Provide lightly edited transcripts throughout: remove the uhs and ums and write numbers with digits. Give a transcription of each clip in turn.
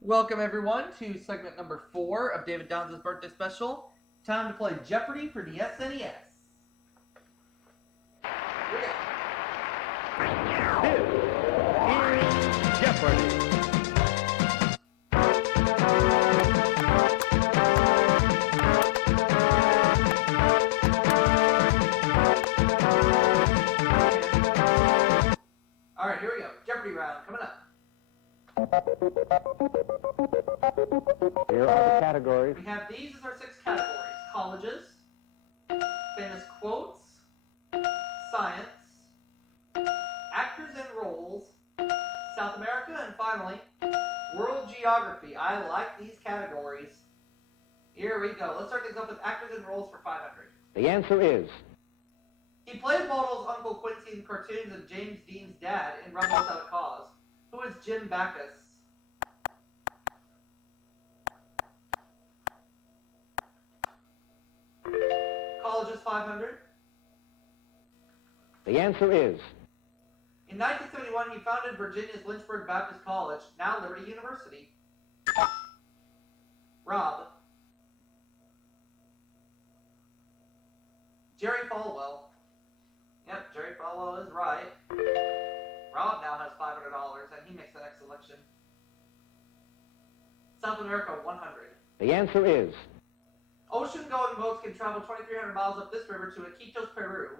Welcome everyone to segment number 4 of David Downs' birthday special. Time to play Jeopardy for the SNES. This is Jeopardy! Alright, here we go. Jeopardy round coming up. Here are the categories. We have these as our 6 categories. Colleges, famous quotes, science, actors and roles, South America, and finally, world geography. I like these categories. Here we go. Let's start things off with actors and roles for 500. The answer is He played Waldo's Uncle Quincy in cartoons and James Dean's dad in Rebel Without a Cause. Who is Jim Backus? Colleges 500. the answer is In 1971, he founded Virginia's Lynchburg Baptist College, now Liberty University. Rob. Jerry Falwell. Yep, Jerry Falwell is right. Rob now has $500, and he makes the next selection. South America 100. the answer is Ocean-going boats can travel 2,300 miles up this river to Iquitos, Peru.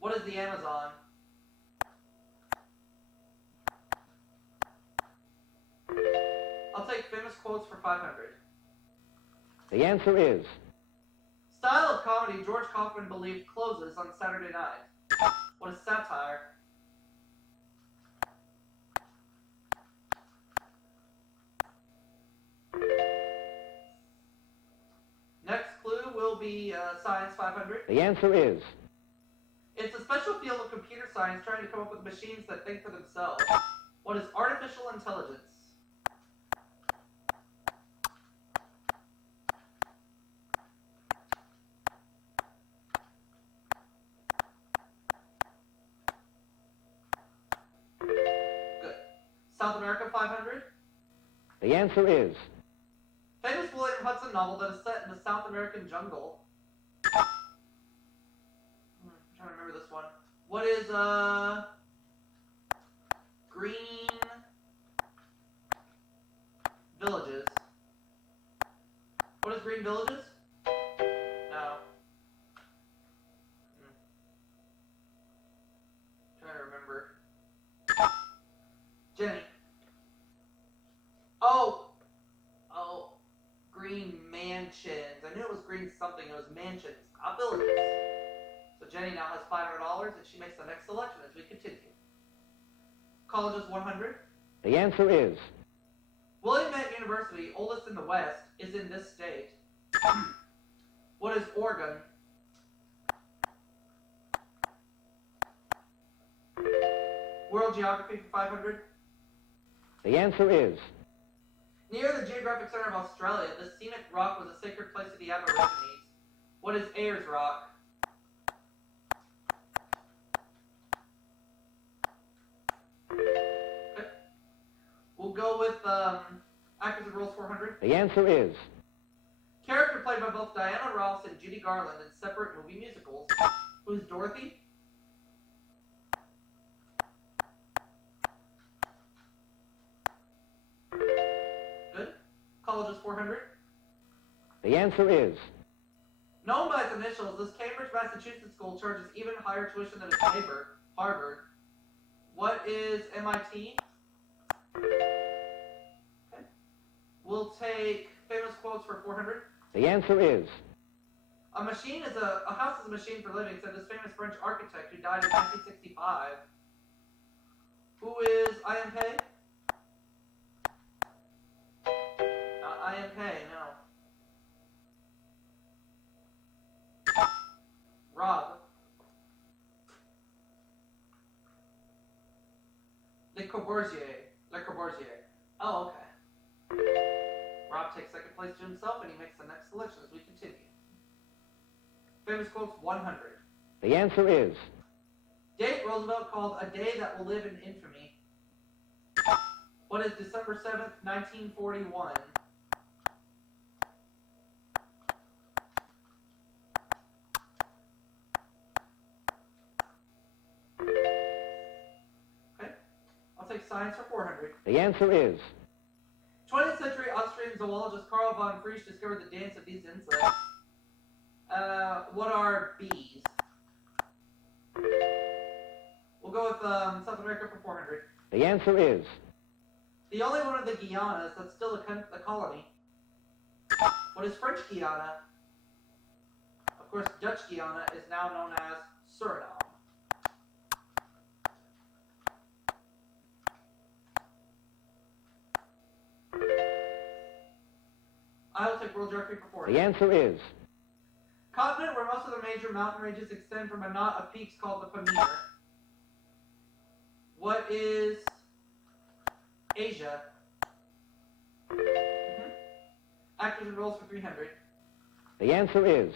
What is the Amazon? I'll take famous quotes for 500. the answer is Style of comedy George Kaufman believed closes on Saturday night. What is satire? Next clue will be Science 500. the answer is It's a special field of computer science trying to come up with machines that think for themselves. What is artificial intelligence? Good. South America 500. the answer is Famous William Hudson novel that is set in the South American jungle. I'm trying to remember this one. What is Green Villages? What is Green Villages? No. Trying to remember. Jenny. Oh, Green Mansions. I knew it was Green something. It was Mansions, not Villages. So Jenny now has $500, and she makes the next selection as we continue. Colleges 100. the answer is William Pitt University, oldest in the West, is in this state. What is Oregon? World Geography for 500. the answer is Near the geographic center of Australia, the scenic rock was a sacred place to the Aborigines. What is Ayers Rock? Okay. We'll go with actors and roles 400. the answer is Character played by both Diana Ross and Judy Garland in separate movie musicals. Who's Dorothy? Good. Colleges 400. the answer is Known by its initials, this Cambridge, Massachusetts school charges even higher tuition than its neighbor, Harvard. What is MIT? Okay. We'll take famous quotes for 400. the answer is A house is a machine for living, said this famous French architect who died in 1965. Who is I.M. Pei? Not I.M. Pei, no. Rob. Le Corbusier. Le Corbusier. Oh, okay. Rob takes second place to himself, and he makes the next selection as we continue. Famous quotes 100. the answer is Date Roosevelt called a day that will live in infamy. What is December 7th, 1941? Okay. I'll take science for 400. The answer is 20th century Austrian zoologist Karl von Frisch discovered the dance of these insects. What are bees? We'll go with South America for 400. the answer is The only one of the Guianas that's still a colony. What is French Guiana? Of course, Dutch Guiana is now known as Suriname. I will take world geography for 400. the answer is Continent where most of the major mountain ranges extend from a knot of peaks called the Pamir. What is Asia? Actors and roles for 300. the answer is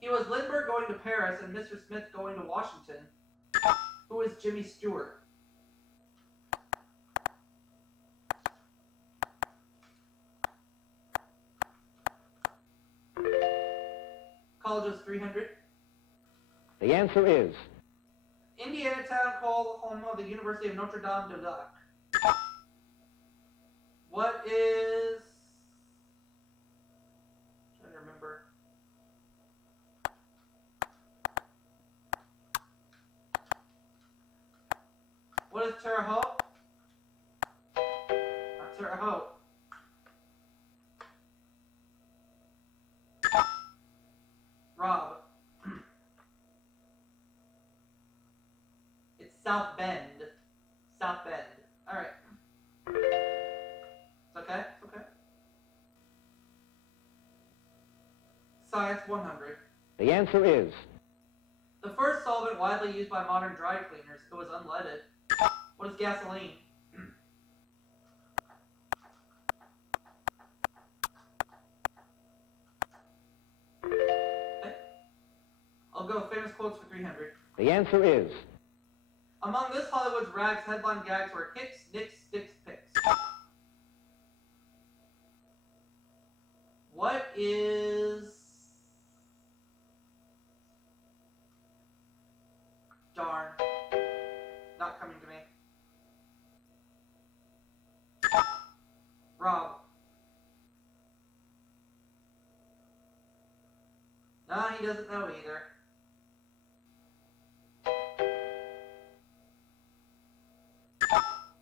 He was Lindbergh going to Paris and Mr. Smith going to Washington. Who is Jimmy Stewart? Colleges 300. the answer is Indiana town called home of the University of Notre Dame de Lac. What is... I'm trying to remember. What is Terre Haute? Not Terre Haute. Rob. It's South Bend. South Bend. Alright. It's okay? It's okay. Science 100. the answer is The first solvent widely used by modern dry cleaners. It was unleaded. What is gasoline? Okay. I'll go famous quotes for 300. the answer is Among this Hollywood's rags, headline gags were kicks, nicks, sticks, picks. What is... Darn. Not coming to me. Rob. Nah, he doesn't know either.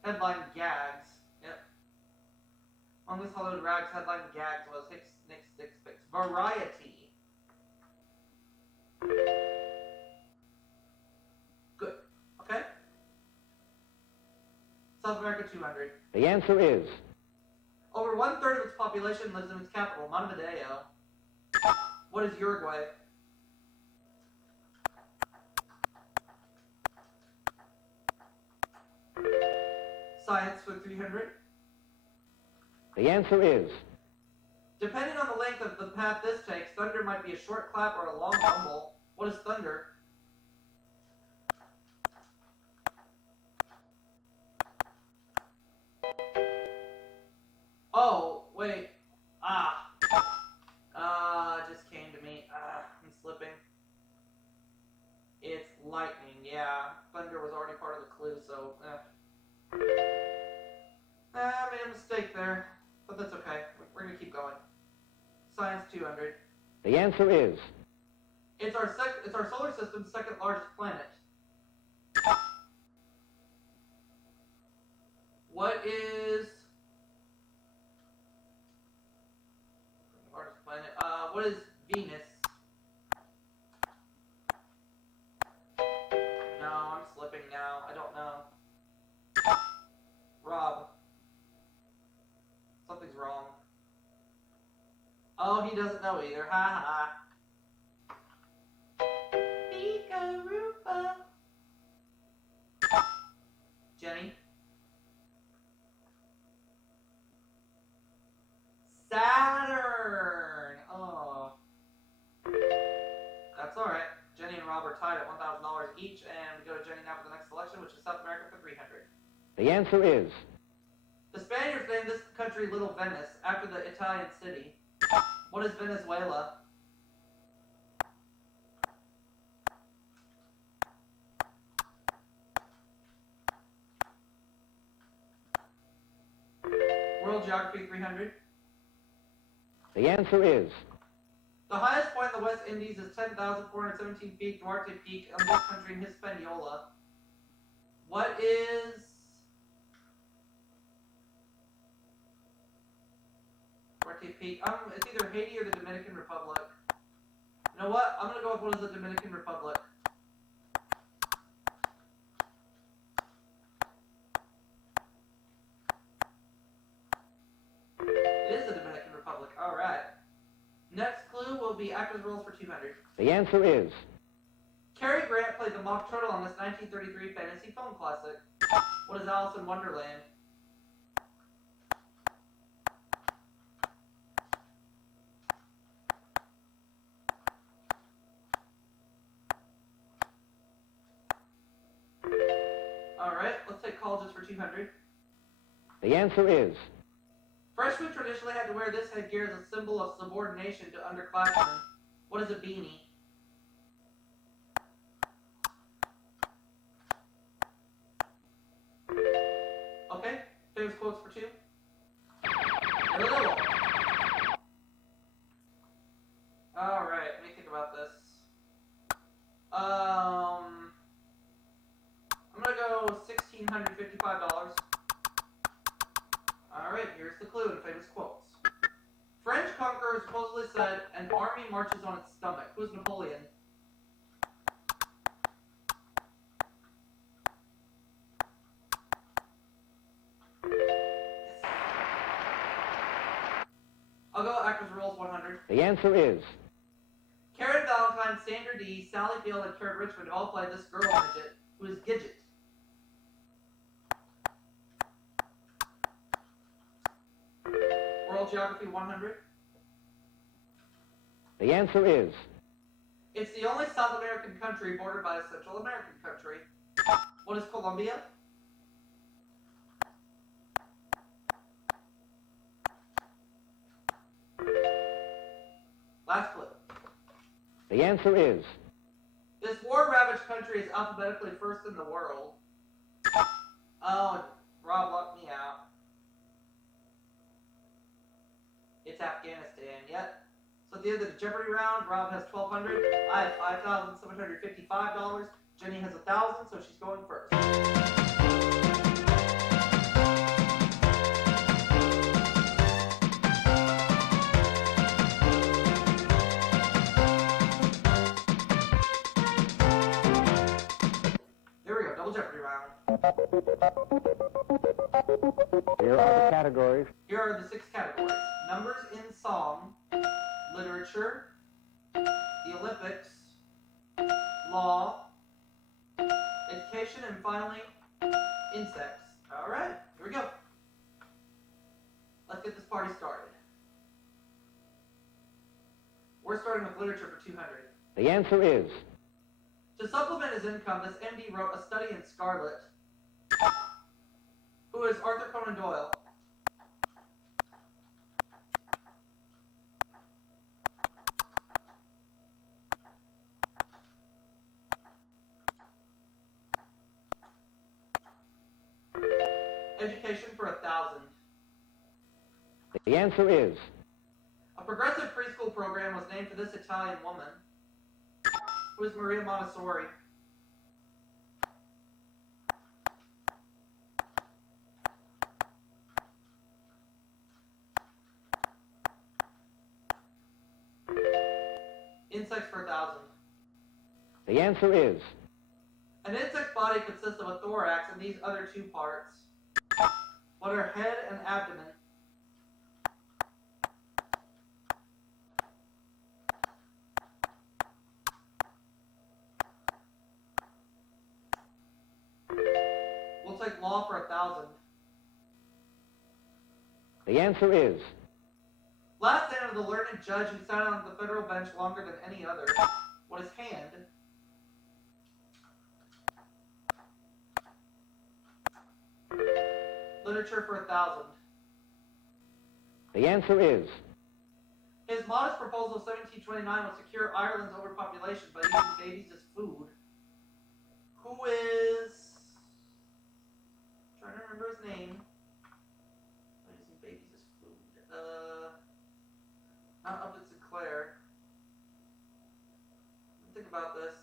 Headline gags. Yep. On this Hollywood rags, headline gags was Hicks, Nicks, Sticks, Picks. Variety. Good. Okay. South America 200. the answer is Over 1/3 of its population lives in its capital, Montevideo. What is Uruguay? Science for 300. the answer is Depending on the length of the path this takes, thunder might be a short clap or a long rumble. What is thunder? Oh, wait. It just came to me. I'm slipping. It's lightning, yeah. Thunder was already part of the clue, so, I made a mistake there, but that's okay. We're gonna keep going. Science 200. the answer is It's our solar system's second largest planet. What is largest planet? What is Venus? No, I'm slipping now. I don't know. Rob. Something's wrong. Oh, he doesn't know either. Ha ha. Pika-roopa. Jenny. Saturn. Oh. That's alright. Jenny and Rob are tied at $1,000 each, and we go to Jenny now for the next selection, which is South America for 300. the answer is named this country Little Venice after the Italian city? What is Venezuela? World Geography 300. The answer is The highest point in the West Indies is 10,417 feet, Duarte Peak, in this country in Hispaniola. What is Duarte Peak? It's either Haiti or the Dominican Republic. You know what? I'm gonna go with what is the Dominican Republic. It is the Dominican Republic. All right. Next clue will be actors' roles for 200. the answer is Cary Grant played the Mock Turtle on this 1933 fantasy film classic. What is Alice in Wonderland? Alright, let's take colleges for 200. the answer is Freshmen traditionally had to wear this headgear as a symbol of subordination to underclassmen. What is a beanie? Okay, famous quotes for 2. Alright, let me think about this. I'm gonna go $1,655. Alright, here's the clue in famous quotes. French conquerors supposedly said, an army marches on its stomach. Who's Napoleon? Yes. I'll go actors roles 100. the answer is Karen Valentine, Sandra Dee, Sally Field, and Karen Richmond all played this girl midget, who is Gidget. World Geography 100. the answer is It's the only South American country bordered by a Central American country. What is Colombia? Last clue. the answer is This war-ravaged country is alphabetically first in the world. Oh, Rob locked me out. It's Afghanistan, yet. So at the end of the Jeopardy round, Rob has $1,200. I have $5,755. Jenny has $1,000, so she's going first. Here we go, double Jeopardy round. here are the categories. Here are the 6 categories. Numbers in song, literature, the Olympics, law, education, and finally, insects. Alright, here we go. Let's get this party started. We're starting with literature for 200. The answer is To supplement his income, this MD wrote A Study in Scarlet. Who is Arthur Conan Doyle? Education for 1,000. the answer is A progressive preschool program was named for this Italian woman. Who is Maria Montessori? Insects for 1,000. the answer is An insect's body consists of a thorax and these other 2 parts. What are head and abdomen? We'll take law for 1,000. the answer is Last name of the learned judge who sat on the federal bench longer than any other. What is hand? Literature for 1,000. The answer is. His modest proposal of 1729 was to cure Ireland's overpopulation by using babies as food. Who is... I'm trying to remember his name. By using babies as food. Not Upton Sinclair. Think about this.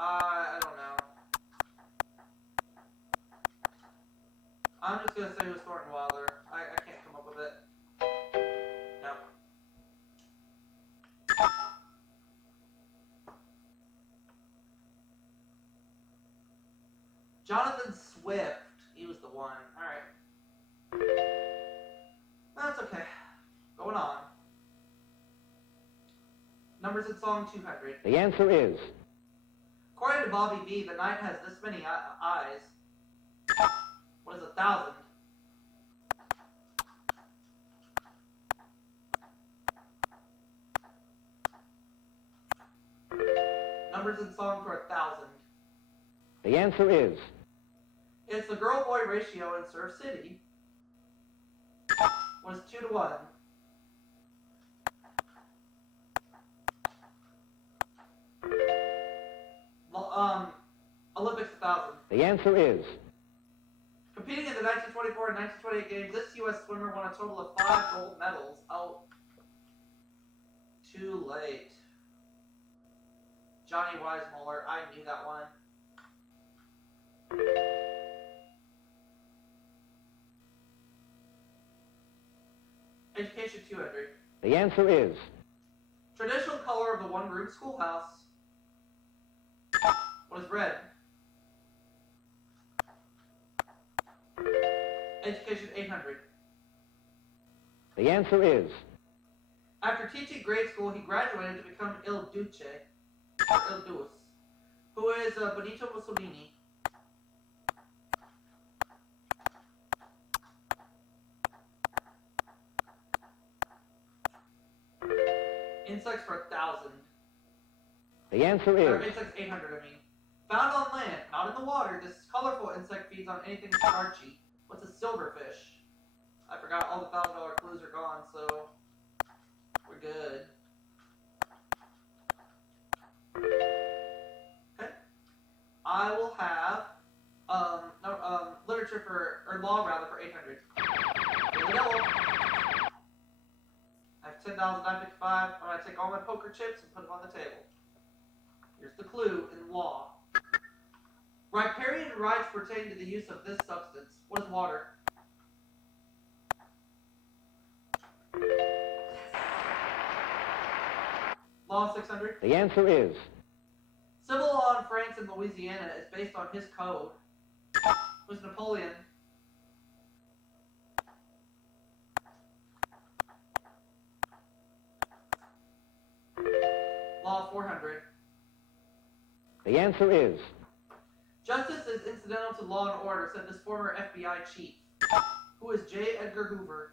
I don't know. I'm just gonna say it was Thornton Wilder. I can't come up with it. No. Jonathan Swift. He was the one. Alright. That's okay. Going on. Numbers in song 200. The answer is. According to Bobby B, the night has this many eyes. What is 1,000? Numbers in song for 1,000. The answer is. It's the girl-boy ratio in Surf City. Was 2 to 1. Olympics 1,000. The answer is. Competing in the 1924 and 1928 games, this U.S. swimmer won a total of 5 gold medals. Oh, too late. Johnny Weissmuller, I knew that one. Education 200. The answer is. Traditional color of the one-room schoolhouse was red. Education 800. The answer is. After teaching grade school, he graduated to become Il Duce, or Il Duce, who is Benito Mussolini. Insects for 1,000. The answer Or is. insects 800, I mean. Found on land, not in the water, this colorful insect feeds on anything starchy. What's a silverfish? I forgot, all the $1,000 clues are gone, so we're good. Okay. I will have literature for, or law rather, for 800. Yellow. I have 10,955. I'm going to take all my poker chips and put them on the table. Here's the clue in law. Riparian rights pertain to the use of this substance. What is water? Law 600. The answer is. Civil law in France and Louisiana is based on his code. Who's Napoleon? Law 400. The answer is. Justice is incidental to law and order, said this former FBI chief. Who is J. Edgar Hoover?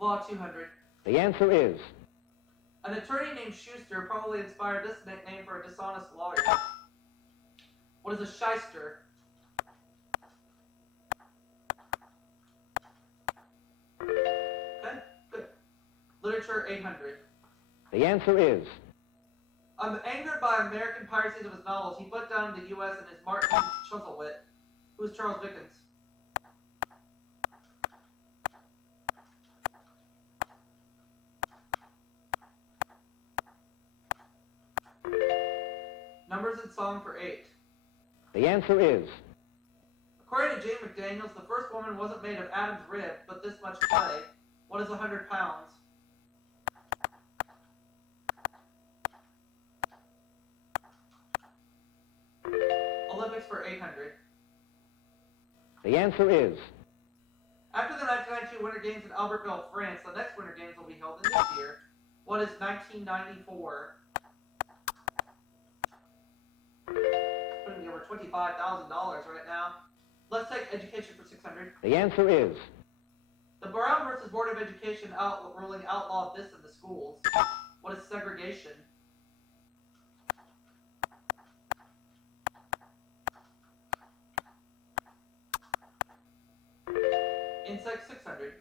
Law 200. The answer is. An attorney named Schuster probably inspired this nickname for a dishonest lawyer. What is a shyster? Okay, good. Literature 800. The answer is. Angered by American piracies of his novels, he put down the U.S. and his Martin Chuzzlewit. Who is Charles Dickens? Numbers in song for 8. The answer is. According to Jane McDaniels, the first woman wasn't made of Adam's rib, but this much clay. What is 100 pounds? Olympics for 800. The answer is. After the 1992 Winter Games in Albertville, France, the next Winter Games will be held in this year. What is 1994? Putting me over $25,000 right now. Let's take education for 600. The answer is. The Brown versus Board of Education ruling outlawed this in the schools. What is segregation? Insect 600.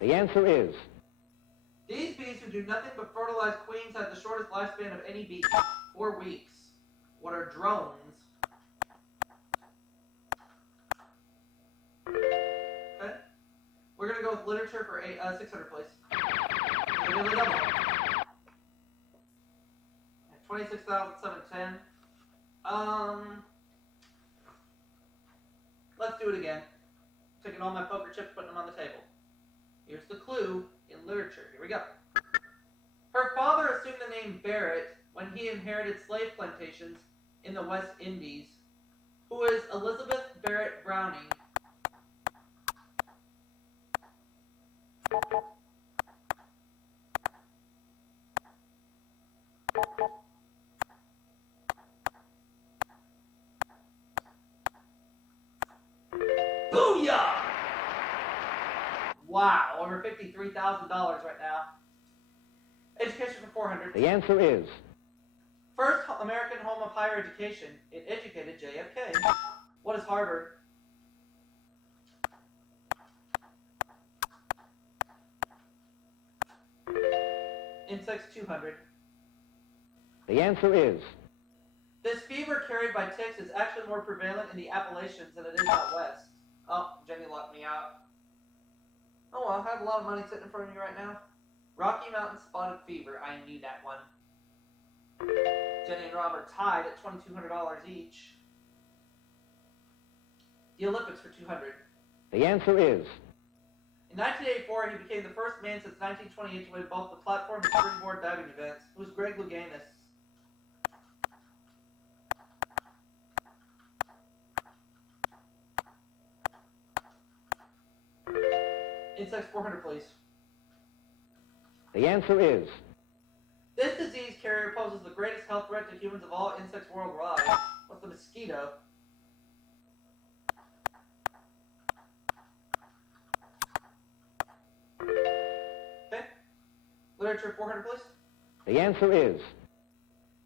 The answer is. These bees who do nothing but fertilize queens have the shortest lifespan of any bee, 4 weeks. What are drones? Okay. We're going to go with literature for 600, please. We're gonna do the double. 26,710. Let's do it again. Taking all my poker chips, putting them on the table. Here's the clue in literature. Here we go. Her father assumed the name Barrett when he inherited slave plantations in the West Indies. Who is Elizabeth Barrett Browning? Booyah! Wow, over $53,000 right now. Education for 400. The answer is. First American home of higher education. It educated JFK. What is Harvard? Insects 200. The answer is. This fever carried by ticks is actually more prevalent in the Appalachians than it is out west. Oh, Jenny locked me out. Oh well, I have a lot of money sitting in front of me right now. Rocky Mountain Spotted Fever. I knew that one. Jenny and Rob are tied at $2,200 each. The Olympics for 200. The answer is. In 1984, he became the first man since 1928 to win both the platform and springboard diving events. It was Greg Louganis. Insects 400, please. The answer is. This disease carrier poses the greatest health threat to humans of all insects worldwide. What's the mosquito? Okay. Literature 400, please. The answer is.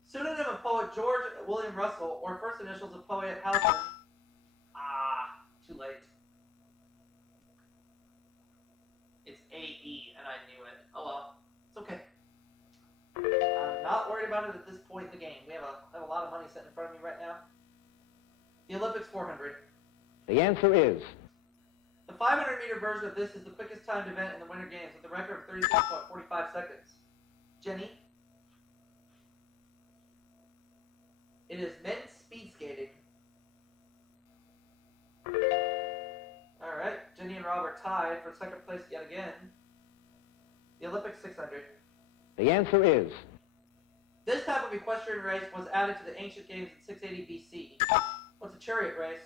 Pseudonym of poet George William Russell, or first initials of poet Houghton. Ah, too late. It's A.E., and I knew it. Oh well, it's okay. I'm not worried about it at this point in the game. We have a lot of money sitting in front of me right now. The Olympics 400. The answer is. The 500-meter version of this is the quickest timed event in the Winter Games with a record of 36.45 seconds. Jenny? It is men's speed skating. Alright, Jenny and Rob are tied for second place yet again. The Olympics 600. The answer is. This type of equestrian race was added to the ancient games in 680 BC. What's a chariot race?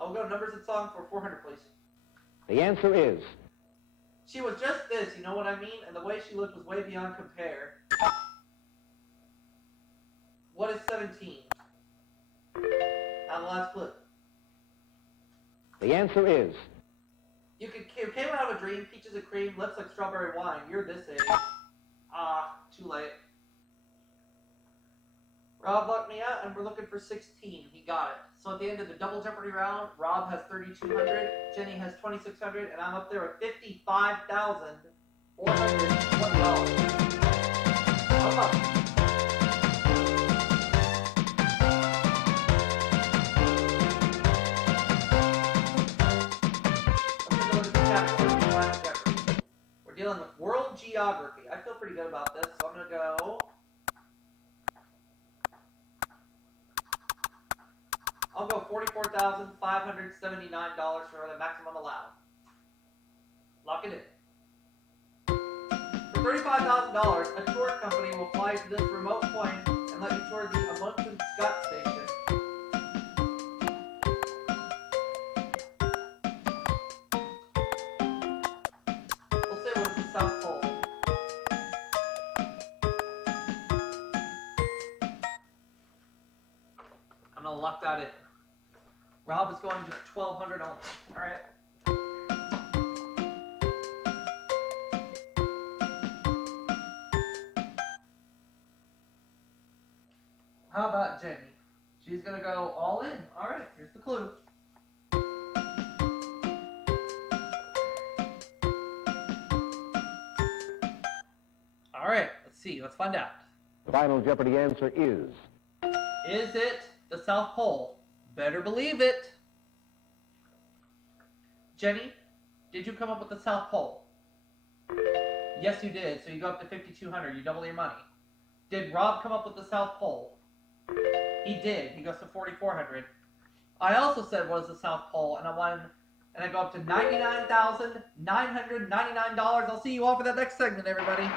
I'll go numbers and song for 400, please. The answer is. She was just this, you know what I mean? And the way she looked was way beyond compare. What is 17? Now the last clip. The answer is. You came out of a dream, peaches and cream, lips like strawberry wine. You're this age. Ah, too late. Rob locked me out, and we're looking for 16. He got it. So at the end of the double Jeopardy round, Rob has 3,200, Jenny has 2,600, and I'm up there with $55,420. How much? Let's go to the category for last Jeopardy. We're dealing with world geography. I feel pretty good about this, so I'm going to go... I'll go $44,579 for the maximum allowed. Lock it in. For $35,000, a tour company will fly you to this remote point and let you tour the Amundsen Scott Station. We'll say what it's lock that in. Rob is going to 1,200 only. All right. How about Jenny? She's gonna go all in. All right. Here's the clue. All right. Let's see. Let's find out. The final Jeopardy answer is... Is it the South Pole? Better believe it. Jenny, did you come up with the South Pole? Yes, you did. So you go up to 5,200. You double your money. Did Rob come up with the South Pole? He did. He goes to 4,400. I also said what is the South Pole, and I won, and I go up to $99,999. I'll see you all for that next segment, everybody.